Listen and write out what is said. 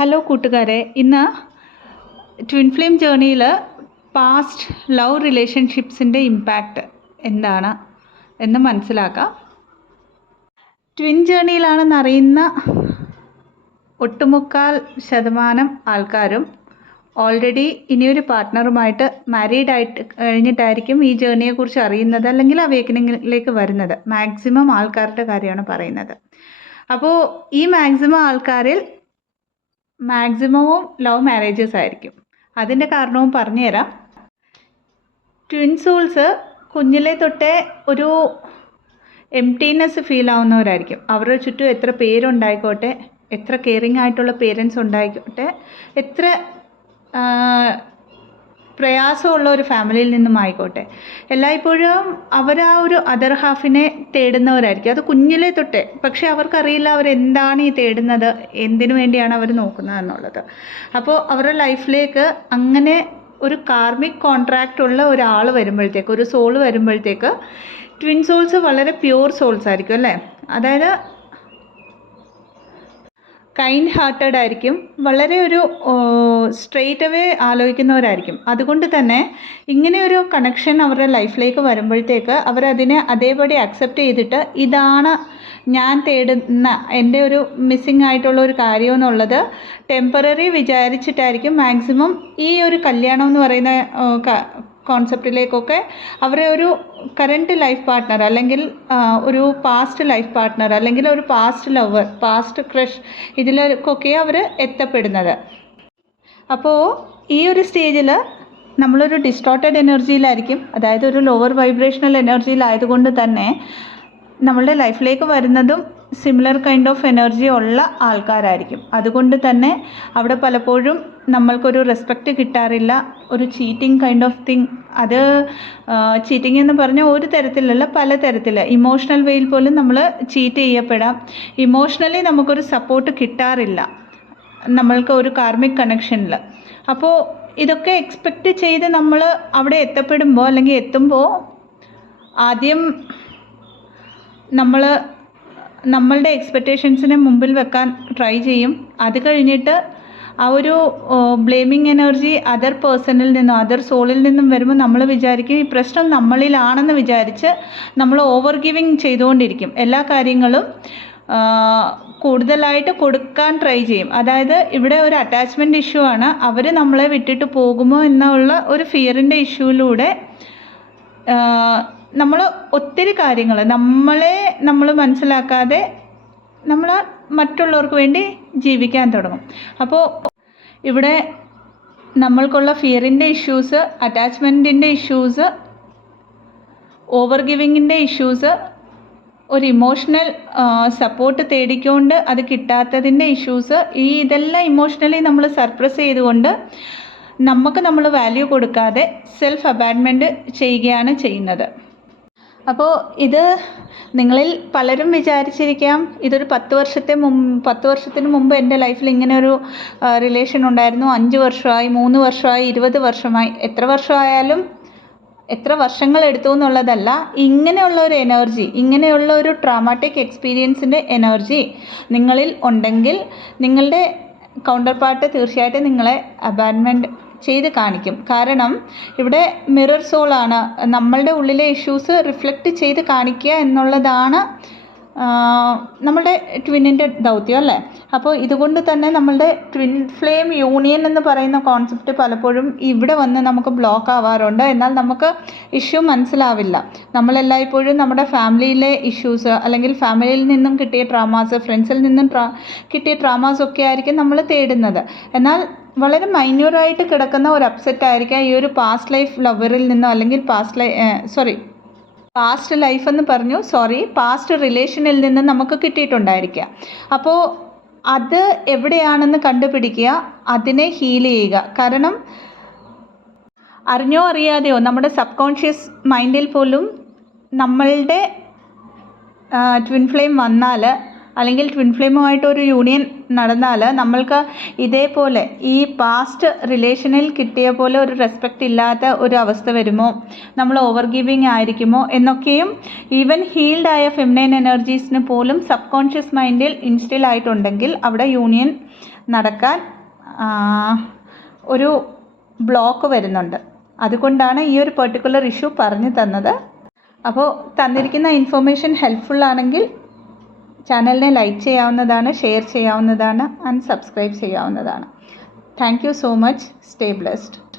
Hello കൂട്ടുകാരെ, ഇന്ന് twin flame ജേർണിയിൽ പാസ്റ്റ് ലവ് റിലേഷൻഷിപ്സിൻ്റെ ഇമ്പാക്റ്റ് എന്താണ് എന്ന് മനസ്സിലാക്കാം. ട്വിൻ ജേർണിയിലാണെന്നറിയുന്ന ഒട്ടുമുക്കാൽ ശതമാനം ആൾക്കാരും ഓൾറെഡി ഇനിയൊരു പാർട്ട്ണറുമായിട്ട് മാരീഡ് ആയിട്ട് കഴിഞ്ഞിട്ടായിരിക്കും ഈ ജേർണിയെക്കുറിച്ച് അറിയുന്നത്, അല്ലെങ്കിൽ അവേക്കനിങ്ങിലേക്ക് വരുന്നത്. മാക്സിമം ആൾക്കാരുടെ കാര്യമാണ് പറയുന്നത്. അപ്പോൾ ഈ മാക്സിമം ആൾക്കാരിൽ മാക്സിമവും ലവ് മാരേജസ് ആയിരിക്കും. അതിൻ്റെ കാരണവും പറഞ്ഞുതരാം. ട്വിൻ സോൾസ് കുഞ്ഞിലെ തൊട്ടേ ഒരു എംപ്റ്റീനെസ് ഫീൽ ആവുന്നവരായിരിക്കും. അവരുടെ ചുറ്റും എത്ര പേരുണ്ടായിക്കോട്ടെ, എത്ര കെയറിങ് ആയിട്ടുള്ള പേരൻസ് ഉണ്ടായിക്കോട്ടെ, എത്ര പ്രയാസമുള്ള ഒരു ഫാമിലിയിൽ നിന്നും ആയിക്കോട്ടെ, എല്ലായ്പ്പോഴും അവർ ആ ഒരു അതർ ഹാഫിനെ തേടുന്നവരായിരിക്കും. അത് കുഞ്ഞിലെ തൊട്ടേ. പക്ഷേ അവർക്കറിയില്ല അവരെന്താണ് ഈ തേടുന്നത്, എന്തിനു വേണ്ടിയാണ് അവർ നോക്കുന്നത് എന്നുള്ളത്. അപ്പോൾ അവരുടെ ലൈഫിലേക്ക് അങ്ങനെ ഒരു കാർമിക് കോൺട്രാക്റ്റ് ഉള്ള ഒരാൾ വരുമ്പോഴത്തേക്ക്, ഒരു സോൾ വരുമ്പോഴത്തേക്ക്, ട്വിൻ സോൾസ് വളരെ പ്യൂർ സോൾസ് ആയിരിക്കും അല്ലേ. അതായത് കൈൻഡ് ഹാർട്ടഡ് ആയിരിക്കും, വളരെ ഒരു സ്ട്രെയിറ്റ് അവേ ആലോചിക്കുന്നവരായിരിക്കും. അതുകൊണ്ട് തന്നെ ഇങ്ങനെ ഒരു കണക്ഷൻ അവരുടെ ലൈഫിലേക്ക് വരുമ്പോഴത്തേക്ക് അവരതിനെ അതേപടി അക്സെപ്റ്റ് ചെയ്തിട്ട്, ഇതാണ് ഞാൻ തേടുന്ന എൻ്റെ ഒരു മിസ്സിങ് ആയിട്ടുള്ള ഒരു കാര്യം എന്നുള്ളത് ടെമ്പററി വിചാരിച്ചിട്ടായിരിക്കും മാക്സിമം ഈ ഒരു കല്യാണം എന്ന് പറയുന്ന കോൺസെപ്റ്റിലേക്കൊക്കെ അവരെ ഒരു കറൻറ്റ് ലൈഫ് പാർട്ട്ണർ, അല്ലെങ്കിൽ ഒരു പാസ്റ്റ് ലൈഫ് പാർട്ട്ണർ, അല്ലെങ്കിൽ ഒരു പാസ്റ്റ് ലവർ, പാസ്റ്റ് ക്രഷ്, ഇതിലേക്കൊക്കെ അവർ എത്തപ്പെടുന്നത്. അപ്പോൾ ഈ ഒരു സ്റ്റേജിൽ നമ്മളൊരു ഡിസ്റ്റോർട്ടഡ് എനർജിയിലായിരിക്കും. അതായത് ഒരു ലോവർ വൈബ്രേഷണൽ എനർജിയിലായതുകൊണ്ട് തന്നെ നമ്മളുടെ ലൈഫിലേക്ക് വരുന്നതും സിമിലർ കൈൻഡ് ഓഫ് എനർജി ഉള്ള ആൾക്കാരായിരിക്കും. അതുകൊണ്ട് തന്നെ അവിടെ പലപ്പോഴും നമ്മൾക്കൊരു റെസ്പെക്റ്റ് കിട്ടാറില്ല. ഒരു ചീറ്റിംഗ് കൈൻഡ് ഓഫ് തിങ്. അത് ചീറ്റിംഗ് എന്ന് പറഞ്ഞാൽ ഒരു തരത്തിലല്ല, പല തരത്തിൽ. ഇമോഷണൽ വേയിൽ പോലും നമ്മൾ ചീറ്റ് ചെയ്യപ്പെടാം. ഇമോഷണലി നമുക്കൊരു സപ്പോർട്ട് കിട്ടാറില്ല നമ്മൾക്ക് ഒരു കാർമിക് കണക്ഷനിൽ. അപ്പോൾ ഇതൊക്കെ എക്സ്പെക്റ്റ് ചെയ്ത് നമ്മൾ അവിടെ എത്തപ്പെടുമ്പോൾ, അല്ലെങ്കിൽ എത്തുമ്പോൾ, ആദ്യം നമ്മളുടെ എക്സ്പെക്റ്റേഷൻസിനെ മുമ്പിൽ വെക്കാൻ ട്രൈ ചെയ്യും. അത് കഴിഞ്ഞിട്ട് ആ ഒരു ബ്ലെയിമിങ് എനർജി അതർ പേഴ്സണിൽ നിന്നും, അതർ സോളിൽ നിന്നും വരുമ്പോൾ നമ്മൾ വിചാരിക്കും ഈ പ്രശ്നം നമ്മളിലാണെന്ന് വിചാരിച്ച് നമ്മൾ ഓവർ ഗിവിങ് ചെയ്തുകൊണ്ടിരിക്കും. എല്ലാ കാര്യങ്ങളും കൂടുതലായിട്ട് കൊടുക്കാൻ ട്രൈ ചെയ്യും. അതായത് ഇവിടെ ഒരു അറ്റാച്ച്മെൻറ്റ് ഇഷ്യൂ ആണ്. അവർ നമ്മളെ വിട്ടിട്ട് പോകുമോ എന്നുള്ള ഒരു ഫിയറിൻ്റെ ഇഷ്യൂവിലൂടെ നമ്മൾ ഒത്തിരി കാര്യങ്ങൾ നമ്മൾ മനസ്സിലാക്കാതെ നമ്മൾ മറ്റുള്ളവർക്ക് വേണ്ടി ജീവിക്കാൻ തുടങ്ങും. അപ്പോൾ ഇവിടെ നമ്മൾക്കുള്ള ഫിയറിൻ്റെ ഇഷ്യൂസ്, അറ്റാച്ച്മെൻറ്റിൻ്റെ ഇഷ്യൂസ്, ഓവർ ഗിവിങ്ങിൻ്റെ ഇഷ്യൂസ്, ഒരു ഇമോഷണൽ സപ്പോർട്ട് തേടിക്കൊണ്ട് അത് കിട്ടാത്തതിൻ്റെ ഇഷ്യൂസ്, ഇതെല്ലാം ഇമോഷണലി നമ്മൾ സപ്രസ് ചെയ്തുകൊണ്ട് നമ്മൾ വാല്യൂ കൊടുക്കാതെ സെൽഫ് അബാൻഡ്മെൻറ്റ് ചെയ്യുകയാണ് ചെയ്യുന്നത്. അപ്പോൾ ഇത് നിങ്ങളിൽ പലരും വിചാരിച്ചിരിക്കാം, ഇതൊരു 10 വർഷത്തിന് മുമ്പ് എൻ്റെ ലൈഫിൽ ഇങ്ങനെ ഒരു റിലേഷൻ ഉണ്ടായിരുന്നു. 5 വർഷമായി, 3 വർഷമായി, 20 വർഷമായി. എത്ര വർഷമായാലും എത്ര വർഷങ്ങൾ എടുത്തു എന്നുള്ളതല്ല, ഇങ്ങനെയുള്ള ഒരു എനർജി, ഇങ്ങനെയുള്ള ഒരു ട്രോമാറ്റിക് എക്സ്പീരിയൻസിൻ്റെ എനർജി നിങ്ങളിൽ ഉണ്ടെങ്കിൽ നിങ്ങളുടെ കൗണ്ടർ പാർട്ട് തീർച്ചയായിട്ടും നിങ്ങളെ അബാൻഡ്മെൻറ്റ് ചെയ്ത് കാണിക്കും. കാരണം ഇവിടെ മിറർ സോളാണ്. നമ്മളുടെ ഉള്ളിലെ ഇഷ്യൂസ് റിഫ്ലക്റ്റ് ചെയ്ത് കാണിക്കുക എന്നുള്ളതാണ് നമ്മളുടെ ട്വിന്നിൻ്റെ ദൗത്യം അല്ലേ. അപ്പോൾ ഇതുകൊണ്ട് തന്നെ നമ്മളുടെ ട്വിൻ ഫ്ലെയിം യൂണിയൻ എന്ന് പറയുന്ന കോൺസെപ്റ്റ് പലപ്പോഴും ഇവിടെ വന്ന് നമുക്ക് ബ്ലോക്ക് ആവാറുണ്ട്. എന്നാൽ നമുക്ക് ഇഷ്യൂ മനസ്സിലാവില്ല. നമ്മളെല്ലായ്പ്പോഴും നമ്മുടെ ഫാമിലിയിലെ ഇഷ്യൂസ്, അല്ലെങ്കിൽ ഫാമിലിയിൽ നിന്നും കിട്ടിയ ട്രോമാസ്, ഫ്രണ്ട്സിൽ നിന്നും കിട്ടിയ ട്രോമാസ് ഒക്കെ ആയിരിക്കും നമ്മൾ തേടുന്നത്. എന്നാൽ വളരെ മൈന്യൂറായിട്ട് കിടക്കുന്ന ഒരു അപ്സെറ്റ് ആയിരിക്കാം ഈ ഒരു പാസ്റ്റ് ലൈഫ് ലവറിൽ നിന്നോ, അല്ലെങ്കിൽ പാസ്റ്റ് റിലേഷനിൽ നിന്ന് നമുക്ക് കിട്ടിയിട്ടുണ്ടായിരിക്കുക. അപ്പോൾ അത് എവിടെയാണെന്ന് കണ്ടുപിടിക്കുക, അതിനെ ഹീൽ ചെയ്യുക. കാരണം അറിഞ്ഞോ അറിയാതെയോ നമ്മുടെ സബ് കോൺഷ്യസ് മൈൻഡിൽ പോലും നമ്മളുടെ ട്വിൻ ഫ്ലെയിം വന്നാൽ, അല്ലെങ്കിൽ ട്വിൻ ഫ്ലെയിമുമായിട്ടൊരു യൂണിയൻ നടന്നാൽ നമ്മൾക്ക് ഇതേപോലെ ഈ പാസ്റ്റ് റിലേഷനിൽ കിട്ടിയ പോലെ ഒരു റെസ്പെക്റ്റ് ഇല്ലാത്ത ഒരു അവസ്ഥ വരുമോ, നമ്മൾ ഓവർ ഗിവിങ് ആയിരിക്കുമോ എന്നൊക്കെയും ഈവൻ ഹീൽഡ് ആയ ഫെമിനൈൻ എനർജീസിന് പോലും സബ് കോൺഷ്യസ് മൈൻഡിൽ ഇൻസ്റ്റിൽ ആയിട്ടുണ്ടെങ്കിൽ അവിടെ യൂണിയൻ നടക്കാൻ ഒരു ബ്ലോക്ക് വരുന്നുണ്ട്. അതുകൊണ്ടാണ് ഈ ഒരു പെർട്ടിക്കുലർ ഇഷ്യൂ പറഞ്ഞു തന്നത്. അപ്പോൾ തന്നിരിക്കുന്ന ഇൻഫർമേഷൻ ഹെൽപ്ഫുൾ ആണെങ്കിൽ ചാനലിനെ ലൈക്ക് ചെയ്യാവുന്നതാണ്, ഷെയർ ചെയ്യാവുന്നതാണ് ആൻഡ് സബ്സ്ക്രൈബ് ചെയ്യാവുന്നതാണ്. Thank you so much. Stay blessed.